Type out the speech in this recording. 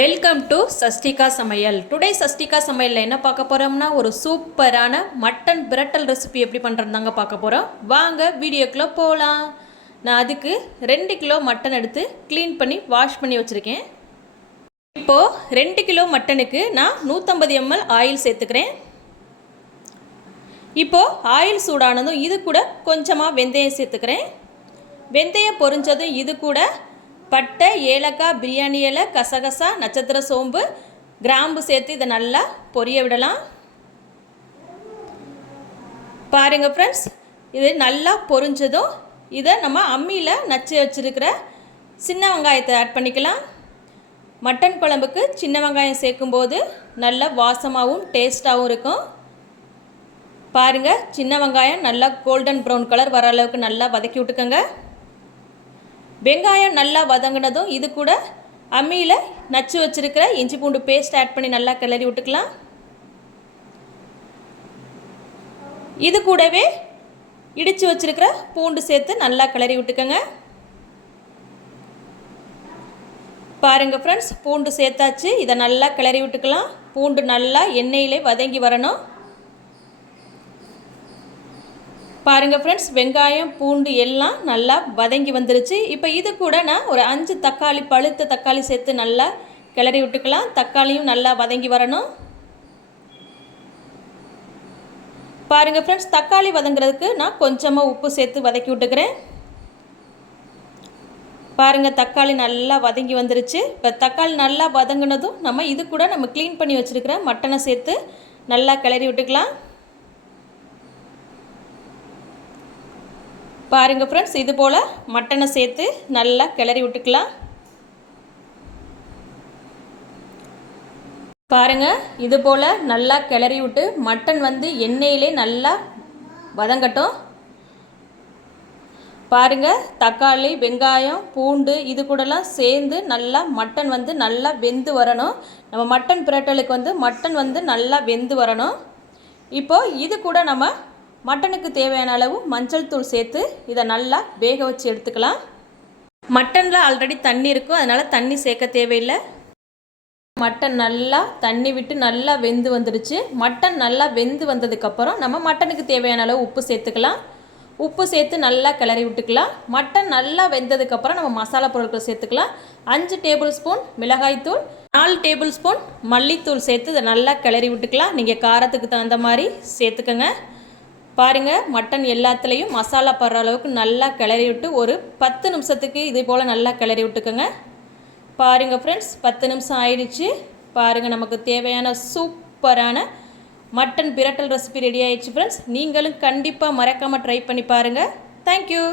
Welcome to Shashtika சமையல். Today Shashtika சமையலில் என்ன பார்க்க போகிறோம்னா ஒரு சூப்பரான மட்டன் பிரட்டல் ரெசிபி எப்படி பண்ணுறதுதாங்க பார்க்க போகிறோம். வாங்க வீடியோக்குள்ளே போகலாம். நான் அதுக்கு 2 கிலோ மட்டன் எடுத்து க்ளீன் பண்ணி வாஷ் பண்ணி வச்சுருக்கேன். இப்போது 2 கிலோ மட்டனுக்கு நான் 150 ml ஆயில் சேர்த்துக்கிறேன். இப்போது ஆயில் சூடானதும் இது கூட கொஞ்சமாக வெந்தயம் சேர்த்துக்கிறேன். வெந்தயம் பொரிஞ்சதும் இது கூட பட்டை, ஏலக்காய், பிரியாணி இலை, கசகசா, நட்சத்திர சோம்பு, கிராம்பு சேர்த்து இதை நல்லா பொரிய விடலாம். பாருங்கள் ஃப்ரெண்ட்ஸ், இது நல்லா பொரிஞ்சதும் இதை நம்ம அம்மியில் நச்சு வச்சுருக்கிற சின்ன வெங்காயத்தை ஆட் பண்ணிக்கலாம். மட்டன் குழம்புக்கு சின்ன வெங்காயம் சேர்க்கும்போது நல்ல வாசமாகவும் டேஸ்ட்டாகவும் இருக்கும். பாருங்கள், சின்ன வெங்காயம் நல்லா கோல்டன் ப்ரௌன் கலர் வர அளவுக்கு நல்லா வதக்கி விட்டுக்கோங்க. வெங்காயம் நல்லா வதங்கினதும் இது கூட அம்மியில் நச்சு வச்சுருக்கிற இஞ்சி பூண்டு பேஸ்ட் ஆட் பண்ணி நல்லா கிளறி விட்டுக்கலாம். இது கூடவே இடித்து வச்சுருக்கிற பூண்டு சேர்த்து நல்லா கிளறி விட்டுக்கோங்க. பாருங்கள் ஃப்ரெண்ட்ஸ், பூண்டு சேர்த்தாச்சு. இதை நல்லா கிளறி விட்டுக்கலாம். பூண்டு நல்லா எண்ணெயிலே வதங்கி வரணும். பாருங்கள் ஃப்ரெண்ட்ஸ், வெங்காயம் பூண்டு எல்லாம் நல்லா வதங்கி வந்துருச்சு. இப்போ இது கூட நான் ஒரு 5 தக்காளி, பழுத்த தக்காளி சேர்த்து நல்லா கிளறி விட்டுக்கலாம். தக்காளியும் நல்லா வதங்கி வரணும். பாருங்கள் ஃப்ரெண்ட்ஸ், தக்காளி வதங்குறதுக்கு நான் கொஞ்சமாக உப்பு சேர்த்து வதக்கி விட்டுக்கிறேன். பாருங்கள், தக்காளி நல்லா வதங்கி வந்துருச்சு. இப்போ தக்காளி நல்லா வதங்கினதும் இது கூட நம்ம க்ளீன் பண்ணி வச்சுருக்கிற மட்டனை சேர்த்து நல்லா கிளறி விட்டுக்கலாம். பாருங்கள் ஃப்ரெண்ட்ஸ், இது போல் மட்டனை சேர்த்து நல்லா கிளறி விட்டுக்கலாம். பாருங்கள், இது போல் நல்லா கிளறி விட்டு மட்டன் எண்ணெயிலே நல்லா வதங்கட்டும். பாருங்கள், தக்காளி, வெங்காயம், பூண்டு இது கூடலாம் சேர்ந்து நல்லா மட்டன் நல்லா வெந்து வரணும். நம்ம மட்டன் பிரட்டலுக்கு மட்டன் நல்லா வெந்து வரணும். இப்போது இது கூட நம்ம மட்டனுக்கு தேவையான அளவு மஞ்சள் தூள் சேர்த்து இதை நல்லா வேக வச்சு எடுத்துக்கலாம். மட்டனில் ஆல்ரெடி தண்ணி இருக்கும், அதனால் தண்ணி சேர்க்க தேவையில்லை. மட்டன் நல்லா தண்ணி விட்டு நல்லா வெந்து வந்துடுச்சு. மட்டன் நல்லா வெந்து வந்ததுக்கப்புறம் நம்ம மட்டனுக்கு தேவையான அளவு உப்பு சேர்த்துக்கலாம். உப்பு சேர்த்து நல்லா கிளறி விட்டுக்கலாம். மட்டன் நல்லா வெந்ததுக்கப்புறம் நம்ம மசாலா பொருட்கள் சேர்த்துக்கலாம். 5 டேபிள் ஸ்பூன் மிளகாய்த்தூள், 4 டேபிள் ஸ்பூன் மல்லித்தூள் சேர்த்து இதை நல்லா கிளறி விட்டுக்கலாம். நீங்கள் காரத்துக்கு தகுந்த மாதிரி சேர்த்துக்கோங்க. பாருங்கள், மட்டன் எல்லாத்துலேயும் மசாலா படுற அளவுக்கு நல்லா கிளறி விட்டு ஒரு 10 நிமிஷத்துக்கு இது போல் நல்லா கிளறி விட்டுக்கோங்க. பாருங்கள் ஃப்ரெண்ட்ஸ், 10 நிமிஷம் ஆயிடுச்சு. பாருங்கள், நமக்கு தேவையான சூப்பரான மட்டன் பிரட்டல் ரெசிபி ரெடி ஆயிடுச்சு ஃப்ரெண்ட்ஸ். நீங்களும் கண்டிப்பாக மறக்காமல் ட்ரை பண்ணி பாருங்கள். தேங்க்யூ.